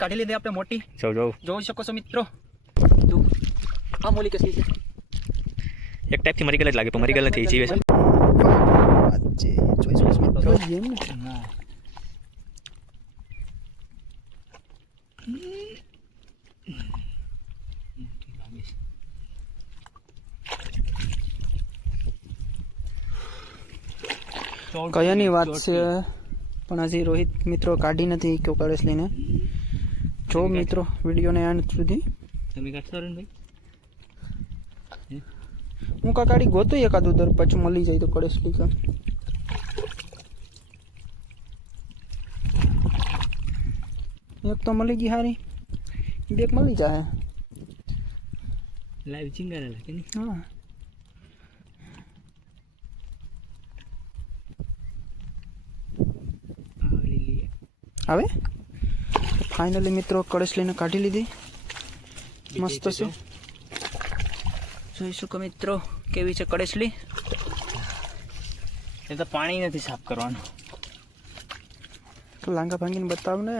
કાઢી લીધી આપણે મોટી. જો જો જોઈ શકો છો મિત્રો? જો આ મોલી કસી છે. એક ટાઈપથી મરી ગયેલ જ લાગે પણ મરી ગયેલ નથી જીવે છે. જોઈ શકો છો મિત્રો કયાની વાત છે? પણ હજી રોહિત મિત્રો કાઢી નથી કયો લઈને? જો મિત્રો વિડીયોને એન્ડ સુધી. તમે કાઢશો ભાઈ. હું? કાકાડી ગોતો એકાદ ઉદર પછી મળી જાય તો કડે લીધા એક તો મળી ગઈ હારી. બેક મળી જાય. લાઈવ ચિંગારા લાગે ને? હા. હવે? ફાઇનલી મિત્રો કળશ લઈને કાઢી લીધી. મસ્ત છે. જોઈ કે મિત્રો કેવી છે કળશલી? એ તો પાણી નથી સાફ કરવાનું. લાંગા ભાંગીને બતાવ ને.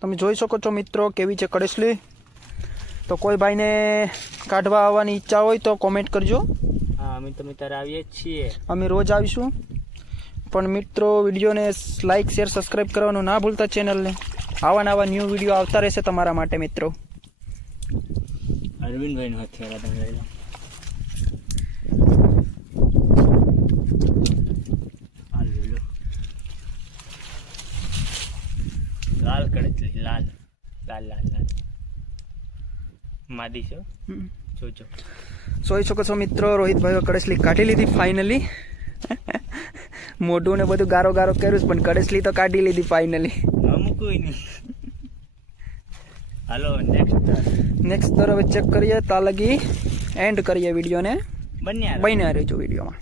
તમે જોઈ શકો છો મિત્રો કેવી છે કળશલી. તો કોઈ ભાઈને કાઢવા આવવાની ઈચ્છા હોય તો કોમેન્ટ કરજો. અમે તમે તારે આવીએ જ છીએ. અમે રોજ આવીશું. પણ મિત્રો વિડીયોને લાઇક શેર સબસ્ક્રાઈબ કરવાનું ના ભૂલતા ચેનલને આવા નવા ન્યૂ વીડિયો આવતા રહેશે તમારા માટે મિત્રો. અરવિંદભાઈનો હથિયાર તમે લઈ લો. લાલ કડે લાલ. લાલ લાલ લાલ. માદી છો. જોજો. જોઈ શકો છો મિત્રો રોહિતભાઈઓ કડસલી કાઢી લીધી ફાઇનલી મોઢું ને બધું ગારો ગારો કર્યું પણ કડસલી તો કાઢી લીધી ફાઇનલી અમુક હાલો નેક્સ્ટ નેક્સ્ટ દર હવે ચેક કરીએ તા લગી એન્ડ કરીએ વિડીયોને બન્યા બન્યા રહેજો વિડીયોમાં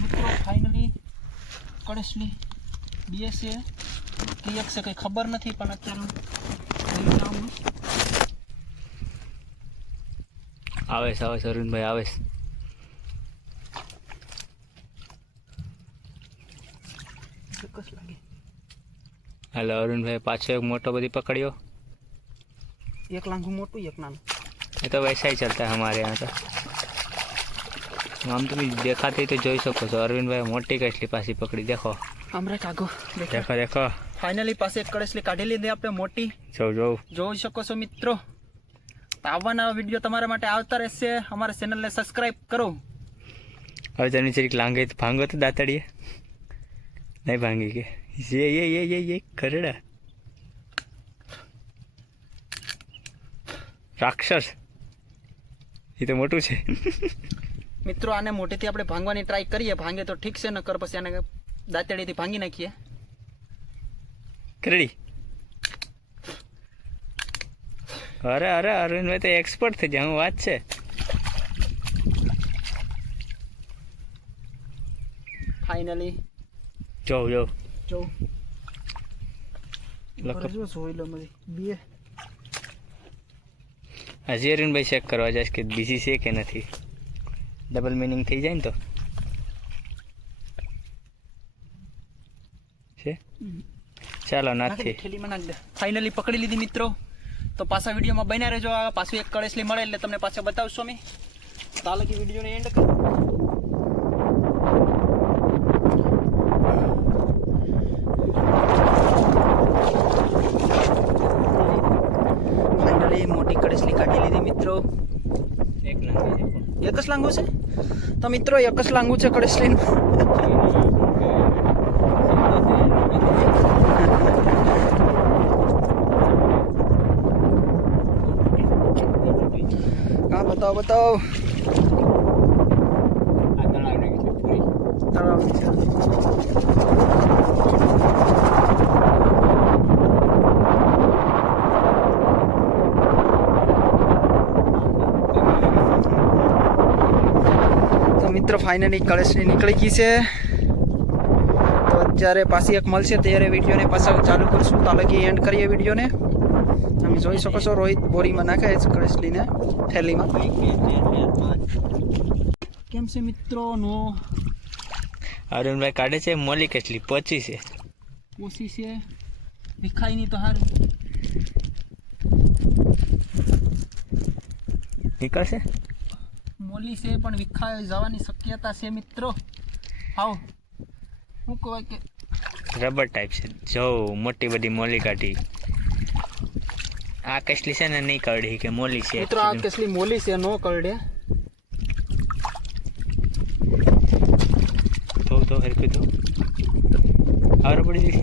મિત્રો ફાઇનલી કડસલી બીએસએ છે કંઈ ખબર નથી પણ અત્યારે આવે છે આવે છે અરુણભાઈ આવે છે ચોક્કસ લાગે હાલો અરુણભાઈ પાછો એક મોટો બધી પકડ્યો એક લાંઘું મોટું એક નાનું ये तो वैसा ही चलता है हमारे यहाँ तो हम तुम देखाते ही तो જોઈ શકો છો અરવિંદભાઈ મોટી કસલી પાછી પકડી દેખો આમરે કાગો દેખો દેખો ફાઇનલી પાસે એક કડસલી કાઢી લીધી આપણે મોટી જોઉં જોઉં જોઈ શકો છો મિત્રો તો આવવાના વીડિયો તમારા માટે આવતા રહેશે. અમારા ચેનલને સબસ્ક્રાઈબ કરો. હવે તમે જરીક લાંગે ભાંગો તો દાંતડીએ. નહીં ભાંગી કે. યે એ એ યે યે ખરડા. રાક્ષસ. એ તો મોટું છે. મિત્રો આને મોટેથી આપણે ભાંગવાની ટ્રાય કરીએ. ભાંગે તો ઠીક છે નકર પછી આને દાંતડીથી ભાંગી નાખીએ. ખરડી. અરે અરે અરવિંદભાઈ તો એક્સપર્ટ થઈ જાય હું વાત છે. ફાઇનલી જોઉં જોઉં જો. જો હજી ચેક કરવા જઈશ કે બીજી છે કે નથી. ડબલ મિનિંગ થઈ જાય ને તો. છે? ચાલો નથી ફાઇનલી પકડી લીધી મિત્રો. તો પાછા વિડીયોમાં બન્યા રહેજો. આ પાછું એક કળેસલી મળે એટલે તમને પાછા બતાવશો અમે તાલકી વિડીયોને એન્ડ કરો મોટી કળેસલી કાઢી લીધી મિત્રો. એક એક જ લાંગુ છે? તો મિત્રો એક જ લાંગુ છે કળેસલીનું હા બતાવો બતાવો તળાવ છે તો મિત્રો ફાઇનલી કળશની નીકળી ગઈ છે તો જ્યારે પાછી એક મળશે ત્યારે વિડીયોને પાછા ચાલુ કરશું તો લગી એન્ડ કરીએ વિડીયોને તમે જોઈ શકો છો રોહિત બોરીમાં નાખે છે કળશલીને થેલીમાં કેમ છે મિત્રો નો અરુણભાઈ કાઢે છે મોલી કેટલી? પચી છે. ઓછી છે? ભીખાઈ નહીં તો સારું નીકળશે? મોલી છે પણ વિખાય જવાની શક્યતા છે મિત્રો. આવો શું કહેવાય કે રબર ટાઈપ છે. જો મોટી બધી મોલી કાઢી. આ કસલી છે ને નહીં કરડી કે મોલી છે મિત્રો આ કસલી કેટલી મોલી છે નો કરડે. તો તો હરકું તો આવડે પડી જશે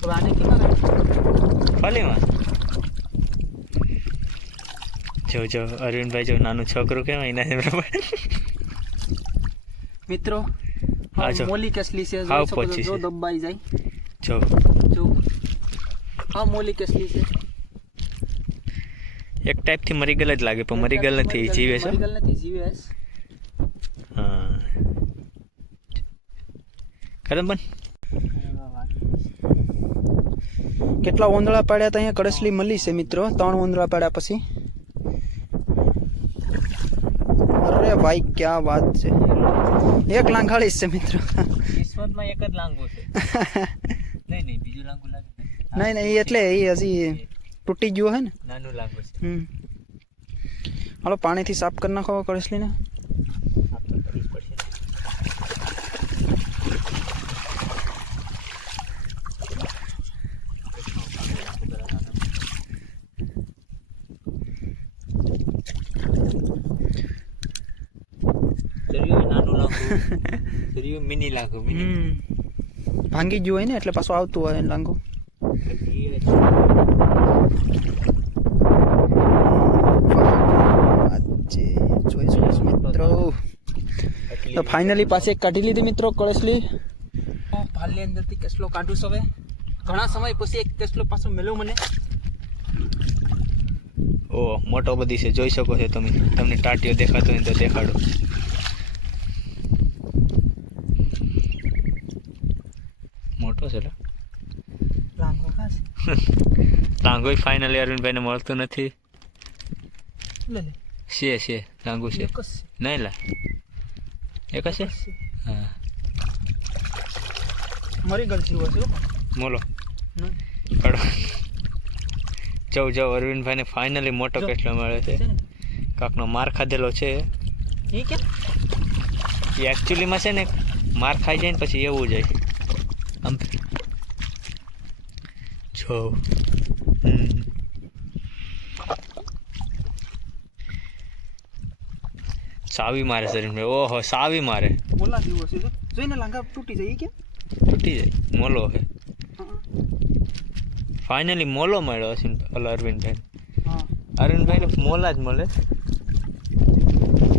તો આને કેમાં ફલીમાં જો જો અરવિંદભાઈ જો નાનું છોકરું કેવાય એના બરાબર. મિત્રો હા, જો. મોલી કસલી છે જો. દબાઈ જાય. જો. જો. હા મોલી કેસલી છે. એક ટાઈપથી મરી ગયેલ જ લાગે પણ મરી ગયેલ નથી જીવે છે. મરી નથી જીવે હા. ખરે બન કેટલા ઓંદળા પાડ્યા હતા અહીંયા કડસલી મળી છે મિત્રો ત્રણ ઓંદળા પાડ્યા પછી. અરે ભાઈ ક્યાં વાત છે? એક લાંઘાળી છે મિત્રો. કિસ્મતમાં એક જ લાંગો છે. નહીં નહીં બીજું લાંગુ લાગે નહીં નહીં એ એટલે એ હજી તૂટી ગયું હે ને? નાનું લાગે છે. હમ. હાલો પાણીથી સાફ કરી નાખો કડસલીને સાફ તો કરવું જ પડશે ને. નાનું લાગુ દરિયો મિની લાગુ મિની. ભાંગી ગયું હોય ને એટલે પાછું આવતું હોય લાંગુ. તો ફાઇનલી પાસે કાઢી લીધી મિત્રો કળશલી. ભાલની અંદરથી કેસલો કાઢું છું હવે. ઘણા સમય પછી એક કેસલો પાછો મળ્યો મને. ઓ મોટો બધી છે જોઈ શકો છો તમે. તમને ટાટીઓ દેખાતો હોય તો દેખાડો. મોટો છે લા. લાંગો ખાસ. લાંગો ફાઇનલી અરવિંદભાઈને મળતું નથી. છે છે. લાંગુ છે. નહીં લા. એક છે? હા. મરી જીવો છે બોલો. જવ જવું અરવિંદભાઈને ફાઇનલી મોટો કેટલો મળે છે? કાકનો માર ખાધેલો છે. એ કે એ એકચ્યુઅલીમાં છે ને માર ખાઈ જાય ને પછી એવું જાય આમ. જો. સાવી મારે શરીર ઓહો સાવી મારે. મોલા જેવો છે જોઈને લાંગા તૂટી જાય કે તૂટી જાય. મોલો છે ફાઇનલી મોલો મળ્યો છે ઓલા અરવિંદભાઈ હા. અરવિંદભાઈને મોલા જ મળે.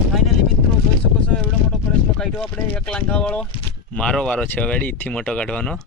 ફાઇનલી મિત્રો જોઈ શકો છો એવડો મોટો પ્રશ્ન કાઢ્યો આપણે એક લાંઘા વાળો. મારો વારો છે હવે ઈથી મોટો કાઢવાનો.